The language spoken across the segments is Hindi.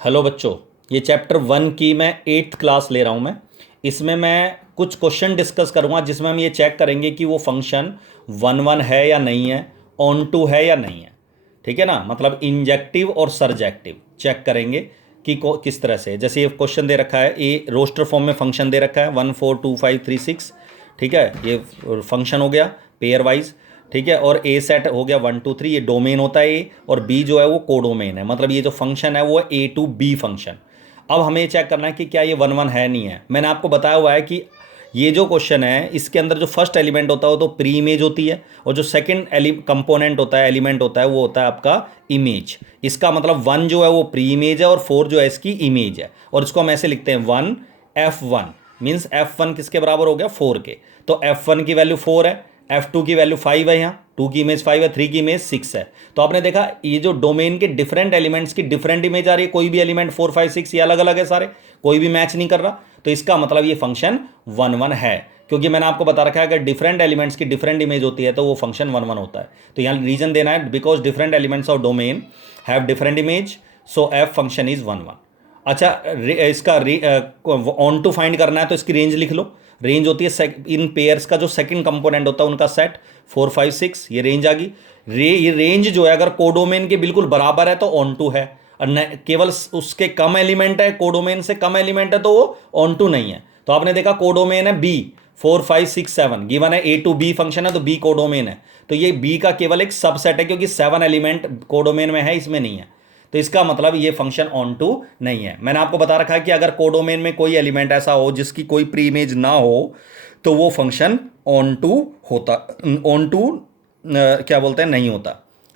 हेलो बच्चों। ये चैप्टर 1 की मैं 8th क्लास ले रहा हूँ मैं। इसमें मैं कुछ क्वेश्चन डिस्कस करूँगा जिसमें हम ये चेक करेंगे कि वो फंक्शन वन वन है या नहीं है, ऑन टू है या नहीं है। ठीक है ना, मतलब इंजेक्टिव और सर्जेक्टिव चेक करेंगे कि किस तरह से। जैसे ये क्वेश्चन दे रखा है, ये रोस्टर फॉर्म में फंक्शन दे रखा है 1 4 2 5 3 6। ठीक है, ये फंक्शन हो गया पेयर वाइज। ठीक है, और ए सेट हो गया 1 2 3, ये डोमेन होता है ए, और बी जो है वो कोडोमेन है। मतलब ये जो फंक्शन है वो ए टू बी फंक्शन। अब हमें ये चेक करना है कि क्या ये वन वन है नहीं है। मैंने आपको बताया हुआ है कि ये जो क्वेश्चन है इसके अंदर जो फर्स्ट एलिमेंट होता है वो तो प्री इमेज होती है, और जो सेकंड कंपोनेंट होता है, एलिमेंट होता है, वो होता है आपका इमेज। इसका मतलब वन जो है वो प्री इमेज है और फोर जो है इसकी इमेज है। और इसको हम ऐसे लिखते हैं 1 F1 मीन्स F1 किसके बराबर हो गया, 4 के। तो F1 की वैल्यू 4 है, F2 की वैल्यू 5 है, यहाँ 2 की इमेज 5 है, 3 की इमेज 6 है। तो आपने देखा ये जो डोमेन के डिफरेंट एलिमेंट्स की डिफरेंट इमेज आ रही है, कोई भी एलिमेंट 4 5 6 ये अलग अलग है सारे, कोई भी मैच नहीं कर रहा। तो इसका मतलब ये फंक्शन वन वन है, क्योंकि मैंने आपको बता रखा है अगर डिफरेंट एलिमेंट्स की डिफरेंट इमेज होती है तो वो फंक्शन वन वन होता है। तो यहाँ रीजन देना है, because different elements of domain have different image, so F function is one one. अच्छा, इसका ऑन टू फाइंड करना है तो इसकी रेंज लिख लो। रेंज होती है इन पेयर्स का जो सेकंड कंपोनेंट होता है उनका सेट 4 5 6, ये रेंज आ गई। ये रेंज जो है अगर कोडोमेन के बिल्कुल बराबर है तो ऑन टू है, और केवल उसके कम एलिमेंट है, कोडोमेन से कम एलिमेंट है तो वो ऑन टू नहीं है। तो आपने देखा कोडोमेन है बी 4 5 6 7 गिवन है, ए टू बी फंक्शन है तो बी कोडोमेन है। तो ये बी का केवल एक सबसेट है, क्योंकि 7 एलिमेंट कोडोमेन में है, इसमें नहीं है। तो इसका मतलब ये फंक्शन ऑन टू नहीं है। मैंने आपको बता रखा है कि अगर कोडोमेन में कोई एलिमेंट ऐसा हो जिसकी कोई प्री इमेज ना हो तो वो फंक्शन ऑन टू होता, ऑन टू क्या बोलते हैं, नहीं होता।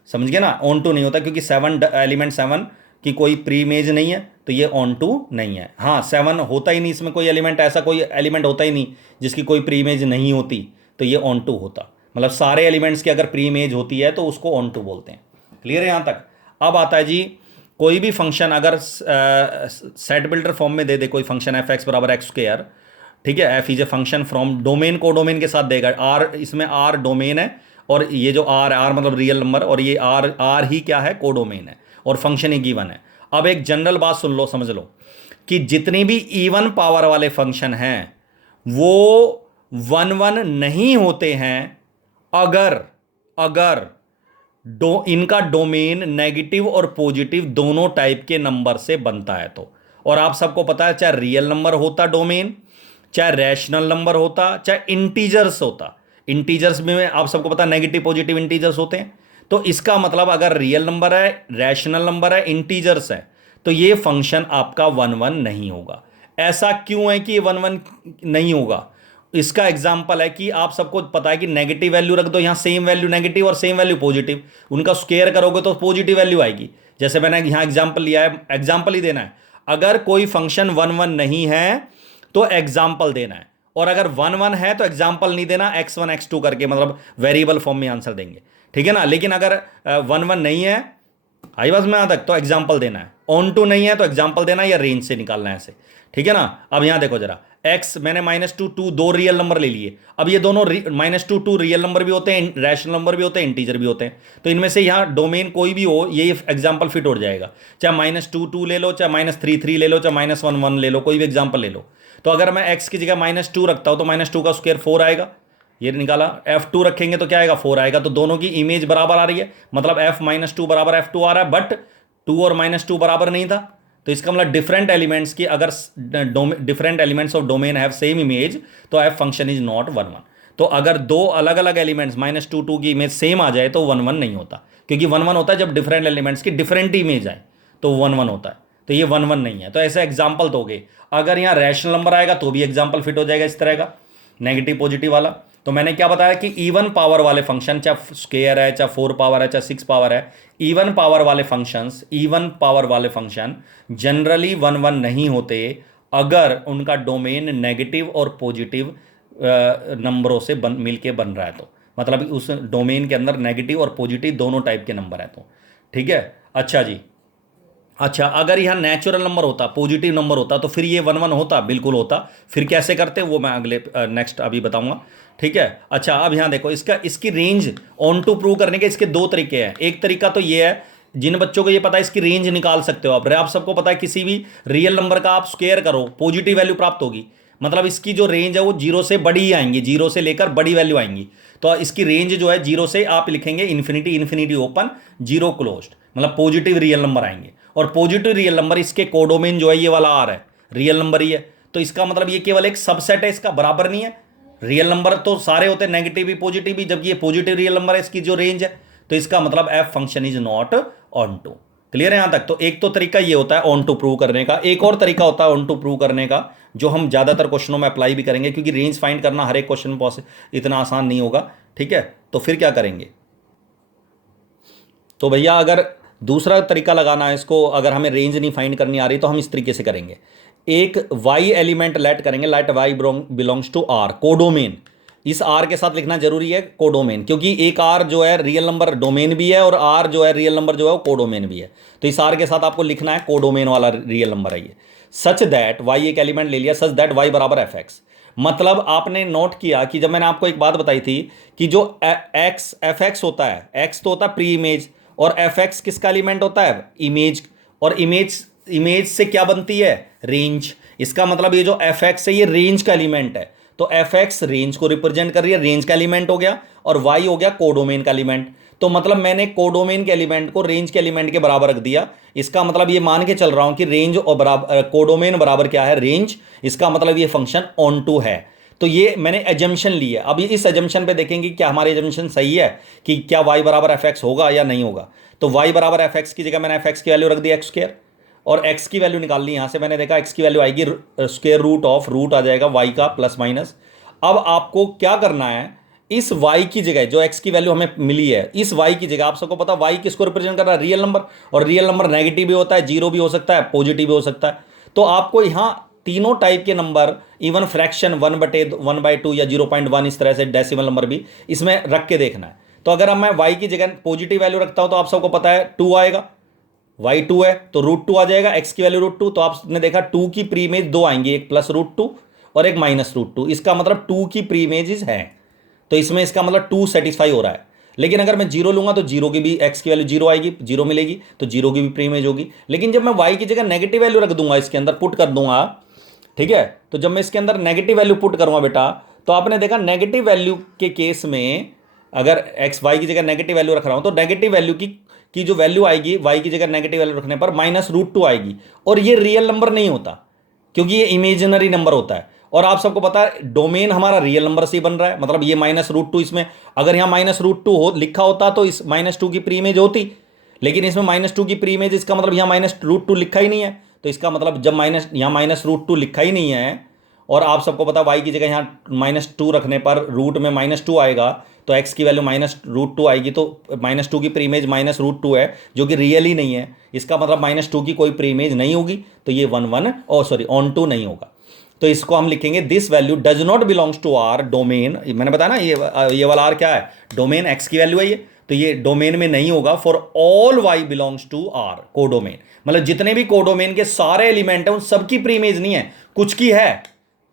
समझ गए ना, ऑन टू नहीं होता क्योंकि 7 की कोई प्री इमेज नहीं है, तो ये ऑन टू नहीं है। हाँ, 7 होता ही नहीं, इसमें कोई एलिमेंट, ऐसा कोई एलिमेंट होता ही नहीं जिसकी कोई प्री इमेज नहीं होती, तो ये ऑन टू होता। मतलब सारे एलिमेंट्स की अगर प्री इमेज होती है तो उसको ऑन टू बोलते हैं। क्लियर है यहाँ तक। अब आता है जी, कोई भी फंक्शन अगर सेट बिल्डर फॉर्म में दे दे कोई फंक्शन एफ एक्स बराबर एक्स स्क्वायर। ठीक है, F is a function from domain को डोमेन के साथ देगा आर, इसमें आर डोमेन है, और ये जो आर आर मतलब रियल नंबर, और ये आर आर ही क्या है, कोडोमेन है, और फंक्शन ही गिवन है। अब एक जनरल बात सुन लो, समझ लो कि जितनी भी इवन पावर वाले फंक्शन हैं वो वन वन नहीं होते हैं अगर अगर इनका डोमेन नेगेटिव और पॉजिटिव दोनों टाइप के नंबर से बनता है तो। और आप सबको पता है, चाहे रियल नंबर होता डोमेन, चाहे रैशनल नंबर होता, चाहे इंटीजर्स होता। इंटीजर्स में आप सबको पता है नेगेटिव पॉजिटिव इंटीजर्स होते हैं। तो इसका मतलब अगर रियल नंबर है, रैशनल नंबर है, इंटीजर्स है, तो ये फंक्शन आपका वन वन नहीं होगा। ऐसा क्यों है कि ये वन वन नहीं होगा? इसका एग्जाम्पल है कि आप सबको पता है कि नेगेटिव वैल्यू रख दो, यहां सेम वैल्यू नेगेटिव और सेम वैल्यू पॉजिटिव, उनका स्क्वायर करोगे तो पॉजिटिव वैल्यू आएगी। जैसे मैंने यहां एग्जाम्पल लिया है, एग्जाम्पल ही देना है। अगर कोई फंक्शन वन वन नहीं है तो एग्जाम्पल देना है, और अगर वन वन है तो एग्जाम्पल नहीं देना, x1 x2 करके, मतलब वेरिएबल फॉर्म में आंसर देंगे। ठीक है ना। लेकिन अगर वन वन नहीं है, आई बस में यहां तक, तो एग्जाम्पल देना है। ऑन टू नहीं है तो एग्जाम्पल देना है, या रेंज से निकालना है ऐसे। ठीक है ना। अब यहां देखो जरा, x मैंने -2 दो रियल नंबर ले लिए। अब ये दोनों -2 रियल नंबर भी होते हैं, रैशनल नंबर भी होते हैं, इंटीजर भी होते हैं। तो इनमें से यहाँ डोमेन कोई भी हो, ये एग्जाम्पल फिट हो जाएगा। चाहे -2 ले लो, चाहे -3 ले लो, चाहे -1 ले लो, कोई भी एग्जाम्पल ले लो। तो अगर मैं x की जगह -2 रखता हूं तो -2 का स्क्वायर 4 आएगा, ये निकाला। F2 रखेंगे तो क्या आएगा, 4 आएगा। तो दोनों की इमेज बराबर आ रही है, मतलब F-2 बराबर F2 आ रहा है, बट 2 और -2 बराबर नहीं था। तो इसका मतलब डिफरेंट एलिमेंट्स की अगर different elements of domain have same image तो f function is not one one. तो अगर दो अलग अलग एलिमेंट्स -2 की इमेज सेम आ जाए तो वन वन नहीं होता, क्योंकि वन वन होता है जब डिफरेंट एलिमेंट्स की डिफरेंट इमेज आए तो वन वन होता है। तो ये वन वन नहीं है। तो ऐसे एग्जाम्पल तो हो गए। अगर यहाँ रैशनल नंबर आएगा तो भी एग्जाम्पल फिट हो जाएगा इस तरह का, नेगेटिव पॉजिटिव वाला। तो मैंने क्या बताया कि इवन पावर वाले फंक्शन, चाहे स्क्वायर है, चाहे 4 पावर है, चाहे 6 पावर है, इवन पावर वाले फंक्शन जनरली वन वन नहीं होते अगर उनका डोमेन नेगेटिव और पॉजिटिव नंबरों से मिलके बन रहा है तो। मतलब उस डोमेन के अंदर नेगेटिव और पॉजिटिव दोनों टाइप के नंबर है तो। ठीक है। अच्छा जी, अच्छा अगर यहाँ नेचुरल नंबर होता, पॉजिटिव नंबर होता, तो फिर ये वन वन होता, बिल्कुल होता। फिर कैसे करते वो मैं अगले नेक्स्ट अभी बताऊंगा। ठीक है। अच्छा अब यहाँ देखो, इसकी रेंज ऑन टू प्रूव करने के इसके दो तरीके हैं। एक तरीका तो ये है जिन बच्चों को ये पता है इसकी रेंज निकाल सकते हो आप सबको पता है किसी भी रियल नंबर का आप स्क्वायर करो पॉजिटिव वैल्यू प्राप्त होगी, मतलब इसकी जो रेंज है वो जीरो से बड़ी ही आएंगी, जीरो से लेकर बड़ी वैल्यू आएंगी। तो इसकी रेंज जो है जीरो से आप लिखेंगे infinity, infinity open, zero closed, मतलब पॉजिटिव रियल नंबर आएंगे। और पॉजिटिव रियल नंबर इसके कोडोमेन जो है ये वाला आर है, रियल नंबर ही है। तो इसका मतलब ये केवल एक सबसेट है, इसका बराबर नहीं है। रियल नंबर तो सारे होते हैं, नेगेटिव भी पॉजिटिव भी, जबकि ये पॉजिटिव रियल नंबर है, इसकी जो रेंज है। तो इसका मतलब F function is not onto. Clear है यहां तक? तो एक तो तरीका ये होता है ऑन टू प्रूव करने का, एक और तरीका होता है ऑन टू प्रूव करने का जो हम ज्यादातर क्वेश्चनों में अप्लाई भी करेंगे, क्योंकि रेंज फाइंड करना हर एक क्वेश्चन में इतना आसान नहीं होगा। ठीक है, तो फिर क्या करेंगे? तो भैया अगर दूसरा तरीका लगाना है इसको, अगर हमें रेंज नहीं फाइंड करनी आ रही तो हम इस तरीके से करेंगे। एक वाई एलिमेंट लेट करेंगे, let y belongs to R, codomain. इस आर के साथ लिखना जरूरी है कोडोमेन, क्योंकि एक आर जो है रियल नंबर डोमेन भी है और आर जो है रियल नंबर जो है वो कोडोमेन भी है। तो इस आर के साथ आपको लिखना है कोडोमेन वाला रियल नंबर है ये। सच दैट वाई एक एलिमेंट ले लिया, सच दैट वाई बराबर एफ एक्स। मतलब आपने नोट किया कि जब मैंने आपको एक बात बताई थी कि जो एक्स एफ एक्स होता है, एक्स तो होता है प्री इमेज, और एफ एक्स किसका एलिमेंट होता है? इमेज। और इमेज, इमेज से क्या बनती है? रेंज। इसका मतलब ये जो एफ एक्स है ये रेंज का एलिमेंट है। तो एफ एक्स रेंज को रिप्रेजेंट कर रही है, रेंज का एलिमेंट हो गया, और वाई हो गया कोडोमेन का एलिमेंट। तो मतलब मैंने कोडोमेन के एलिमेंट को रेंज के एलिमेंट के बराबर रख दिया। इसका मतलब ये मान के चल रहा हूं कि रेंज और बराबर कोडोमेन बराबर क्या है? रेंज। इसका मतलब ये फंक्शन ऑन टू है। तो ये मैंने एजम्पशन ली है। अब इस एजम्पशन पे देखेंगे क्या हमारी एजम्पशन सही है कि क्या वाई बराबर एफ एक्स होगा या नहीं होगा। तो वाई बराबर एफ एक्स की जगह मैंने एफ एक्स की वैल्यू रख दी एक्स स्क्वायर, और x की वैल्यू निकाल ली। यहां से मैंने देखा x की वैल्यू आएगी स्क्वायर रूट ऑफ, रूट आ जाएगा y का प्लस माइनस। अब आपको क्या करना है, इस y की जगह जो x की वैल्यू हमें मिली है, इस y की जगह आप सबको पता y किसको रिप्रेजेंट कर रहा है? Real number. और रियल नंबर नेगेटिव भी होता है, जीरो भी हो सकता है, पॉजिटिव भी हो सकता है। तो आपको यहां तीनों टाइप के नंबर, इवन फ्रैक्शन 1/2 या 0.1, इस तरह से डेसिमल नंबर भी इसमें रख के देखना है। तो अगर मैं y की जगह पॉजिटिव वैल्यू रखता हूं तो आप सबको पता है 2 आएगा, y2 है तो √2 आ जाएगा, x की वैल्यू √2। तो आपने देखा 2 की प्री इमेज दो आएंगी, एक प्लस √2 और एक माइनस √2। इसका मतलब 2 की प्री इमेजेस है, तो इसमें इसका मतलब 2 सेटिस्फाई हो रहा है। लेकिन अगर मैं जीरो लूंगा तो जीरो की भी, x की वैल्यू जीरो आएगी, जीरो मिलेगी, तो जीरो की भी प्री इमेज होगी। लेकिन जब मैं y की जगह नेगेटिव वैल्यू रख दूंगा, इसके अंदर पुट कर दूंगा, ठीक है, तो जब मैं इसके अंदर नेगेटिव वैल्यू पुट करूंगा बेटा, तो आपने देखा नेगेटिव वैल्यू के केस में अगर एक्स वाई की जगह नेगेटिव वैल्यू रख रहा हूं तो नेगेटिव वैल्यू की जो वैल्यू आएगी वाई की जगह नेगेटिव वैल्यू रखने पर -√2 आएगी। और ये रियल नंबर नहीं होता, क्योंकि ये इमेजिनरी नंबर होता है। और आप सबको पता है डोमेन हमारा रियल नंबर से ही बन रहा है, मतलब ये -√2 इसमें, अगर यहाँ -√2 हो लिखा होता तो इस -2 की प्री इमेज होती, लेकिन इसमें -2 की प्री इमेज, इसका मतलब यहाँ -√2 लिखा ही नहीं है। तो इसका मतलब जब यहाँ -√2 लिखा ही नहीं है, और आप सबको पता वाई की जगह यहाँ -2 रखने पर रूट में -2 आएगा, तो x की वैल्यू -√2 आएगी। तो -2 की प्री इमेज -√2 है, जो कि रियल ही नहीं है। इसका मतलब -2 की कोई प्री इमेज नहीं होगी, तो ये 1 ऑन टू नहीं होगा। तो इसको हम लिखेंगे this value does not belongs to R domain. मैंने बताया ना ये वाला आर क्या है? डोमेन, x की वैल्यू है ये, तो ये डोमेन में नहीं होगा for all y belongs to R codomain. मतलब जितने भी कोडोमेन के सारे एलिमेंट हैं उन सबकी प्री इमेज नहीं है, कुछ की है,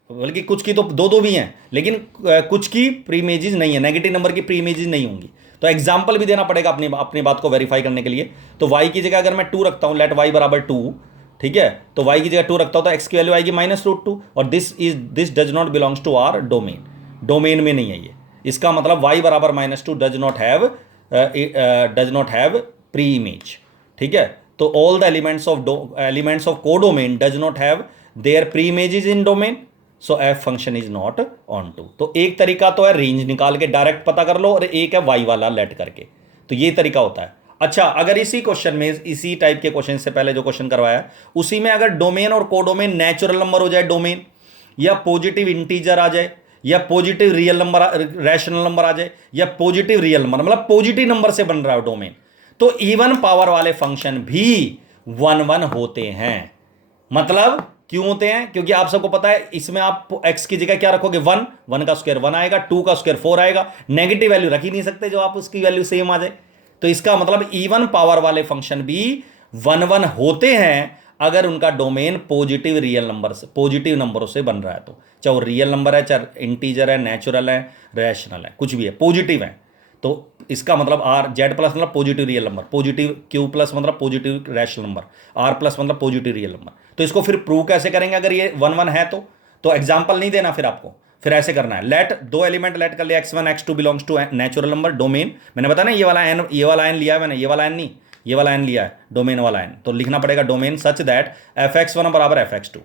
बल्कि कुछ की तो दो भी हैं, लेकिन कुछ की प्री इमेजेस नहीं है, नेगेटिव नंबर की प्री इमेजेस नहीं होंगी। तो एग्जांपल भी देना पड़ेगा अपनी बात को वेरीफाई करने के लिए। तो y की जगह अगर मैं 2 रखता हूं, लेट y बराबर 2, ठीक है, तो y की जगह 2 रखता हूं तो x की वैल्यू आएगी -√2, और this does not belongs to R domain, domain में नहीं है ये। इसका मतलब y बराबर -2 does not have pre image, ठीक है। तो all the elements of codomain does not have their pre images in domain, so F function is not onto. तो एक तरीका तो है रेंज निकाल के डायरेक्ट पता कर लो, और एक है वाई वाला लेट करके, तो ये तरीका होता है। अच्छा, अगर इसी क्वेश्चन में, इसी टाइप के क्वेश्चन से पहले जो क्वेश्चन करवाया उसी में अगर डोमेन और कोडोमेन नेचुरल नंबर हो जाए डोमेन, या पॉजिटिव इंटीजर आ जाए, या positive real number rational number आ जाए, या पॉजिटिव रियल नंबर, मतलब पॉजिटिव नंबर से बन रहा है डोमेन, तो इवन पावर वाले फंक्शन भी 1 होते हैं। मतलब क्यों होते हैं? क्योंकि आप सबको पता है इसमें आप x की जगह क्या रखोगे? 1 का स्क्वायर 1 आएगा, 2 का स्क्वायर 4 आएगा, नेगेटिव वैल्यू रख ही नहीं सकते जो आप उसकी वैल्यू सेम आ जाए। तो इसका मतलब इवन पावर वाले फंक्शन भी 1 होते हैं अगर उनका डोमेन पॉजिटिव रियल नंबर से, पॉजिटिव नंबरों से बन रहा है। तो चाहे वो रियल नंबर है, चाहे इंटीजर है, नेचुरल है, रैशनल है, कुछ भी है, पॉजिटिव है, तो इसका मतलब आर जेड प्लस मतलब positive real number, positive Q plus मतलब positive rational number, R plus मतलब पॉजिटिव रियल नंबर। तो इसको फिर प्रूव कैसे करेंगे अगर ये 1 1 है तो एग्जाम्पल नहीं देना फिर आपको, फिर ऐसे करना है। लेट दो एलिमेंट लेट कर लिया x1 x2 belongs to natural number domain, मैंने बताया ना ये वाला एन, ये वाला एन लिया है मैंने, ये वाला एन नहीं, ये वाला एन लिया है, डोमेन वाला एन। तो लिखना पड़ेगा डोमेन सच दैट fx1 बराबर fx2।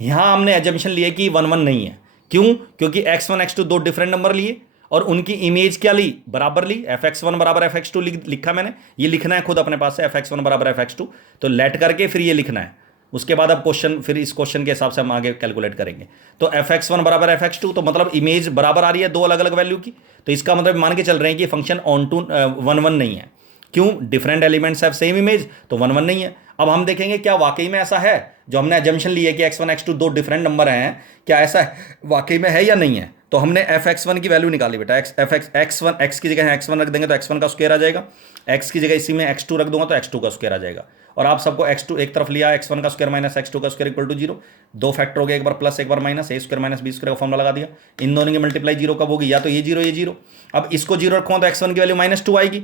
यहां हमने एजम्पशन लिए कि 1 1 नहीं है, क्यों? क्योंकि x1 x2 दो डिफरेंट नंबर लिए और उनकी इमेज क्या ली? बराबर ली। fx1 बराबर fx2 लिखा मैंने, ये लिखना है खुद अपने पास से, fx1 बराबर fx2। तो लेट करके फिर ये लिखना है, उसके बाद अब क्वेश्चन, फिर इस क्वेश्चन के हिसाब से हम आगे कैलकुलेट करेंगे। तो fx1 बराबर fx2, तो मतलब इमेज बराबर आ रही है दो अलग अलग वैल्यू की, तो इसका मतलब मान के चल रहे हैं कि फंक्शन ऑन टू 1 1 नहीं है। क्यों? Different elements have same image, तो 1 1 नहीं है। अब हम देखेंगे क्या वाकई में ऐसा है, जो हमने एजम्पशन ली है कि x1 x2 दो डिफरेंट नंबर हैं, क्या ऐसा वाकई में है या नहीं है। तो हमने fx1 की वैल्यू निकाली बेटा, x1 x की जगह x1 रख देंगे तो x1 का स्क्वायर आ जाएगा, x की जगह इसी में x2 रख दूंगा तो x2 का स्क्वायर आ जाएगा। और आप सबको x2 एक तरफ लिया, x1 का स्क्वायर माइनस x2 का स्क्वायर इक्वल टू 0, दो फैक्टर हो गया, एक बार प्लस एक बार minus, a square minus b square का फॉर्मूला लगा दिया। इन दोनों की मल्टीप्लाई 0 कब होगी? या तो ये 0 ये 0। अब इसको 0 रखो तो x1 की वैल्यू -2 आएगी,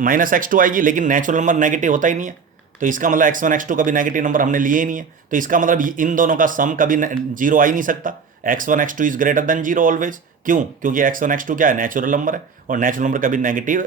माइनस x2 आएगी, लेकिन नेचुरल नंबर नेगेटिव होता ही नहीं है, तो इसका मतलब x1 x2 कभी नेगेटिव नंबर हमने लिए ही नहीं है, तो इसका मतलब इन दोनों का सम कभी 0 आ ही नहीं सकता। x1 x2 is greater than 0 always. क्यों? क्योंकि x1 x2 क्या है? नेचुरल नंबर है, और नेचुरल नंबर कभी नेगेटिव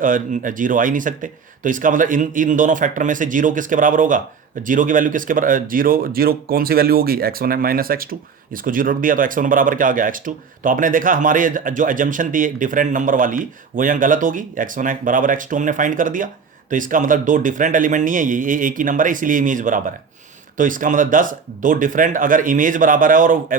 0 आ ही नहीं सकते। तो इसका मतलब इन दोनों फैक्टर में से 0 किसके बराबर होगा? 0 की वैल्यू किसके बराबर? 0 कौन सी वैल्यू होगी? x1 माइनस x2, इसको 0 रख दिया तो x1 बराबर क्या आ गया? x2। तो आपने देखा हमारी जो एजम्पशन थी डिफरेंट नंबर वाली, वो यहाँ गलत होगी, x1 बराबर x2 हमने फाइंड कर दिया। तो इसका मतलब दो डिफरेंट एलिमेंट नहीं है, ये एक ही नंबर है, इसीलिए इमेज बराबर है। तो इसका मतलब 10 दो डिफरेंट, अगर इमेज बराबर है और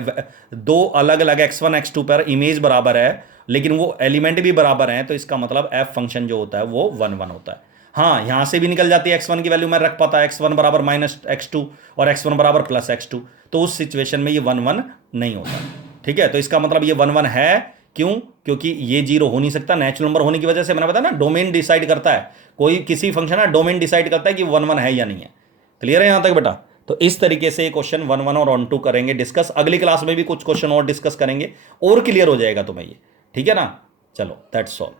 दो अलग अलग x1 x2 पर इमेज बराबर है लेकिन वो एलिमेंट भी बराबर हैं, तो इसका मतलब f फंक्शन जो होता है वो 1 1 होता है। हाँ, यहां से भी निकल जाती है, x1 की वैल्यू मैं रख पाता x1 बराबर माइनस x2 और x1 बराबर प्लस x2, तो उस सिचुएशन में ये 1 1 नहीं होता। ठीक है, तो इसका मतलब ये 1 1 है। क्यों? क्योंकि ये 0 हो नहीं सकता, नेचुरल नंबर होने की वजह से। मैंने बताया ना, डोमेन डिसाइड करता है, कोई किसी फंक्शन है डोमेन डिसाइड करता है कि 1 1 है या नहीं है। क्लियर है यहां तक बेटा? तो इस तरीके से क्वेश्चन 1 1 और ऑन 2 करेंगे डिस्कस। अगली क्लास में भी कुछ क्वेश्चन और डिस्कस करेंगे और क्लियर हो जाएगा तुम्हें ये। ठीक है ना? चलो, दैट्स ऑल।